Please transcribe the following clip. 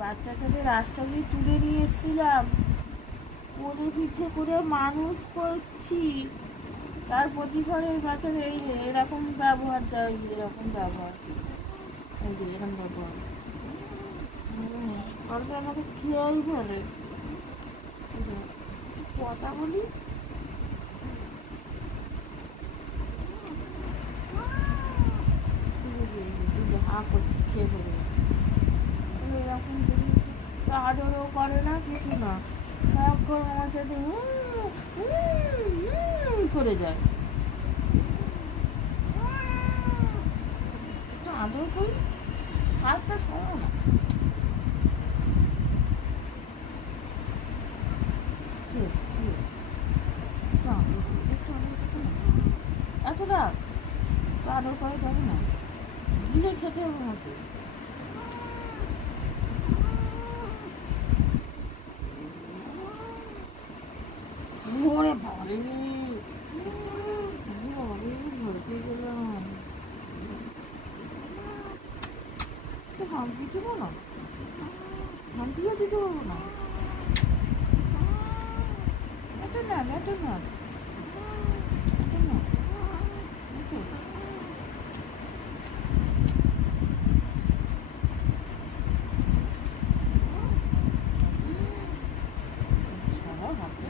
বাচ্চাটাকে রাস্তা দিয়ে তুলে নিয়ে এসেছিলাম, কোলে পিঠে করে মানুষ করছি, তার প্রতিফলে ওই বাচ্চাকে এই যে এরকম ব্যবহার দেয়, এই যে এরকম ব্যবহার, এই যে এরকম ব্যবহার। কালকে আমাকে খেয়াই ফেলে। কথা বলি, হা করছি, খেয়ে ফেলে এরকম যদি আদরও করে না, কিছু না, সারাক্ষণ আমার সাথে করে যায়। একটু আদর করি, হাতটা সরাও না। কি হয়েছে, কি হয়েছে? একটু আদর করি, একটু আদর করতে না, এতটা তো আদর করা যাবে না, গিলে খেতে হবে আমাকে। ওরে বাবারে, ভয় পেয়ে গেলাম। হাম দিতে পারবো না, হাম দিয়েও দিতে পারবো না, এত না, এত না, এত না, এত সারা হাতটা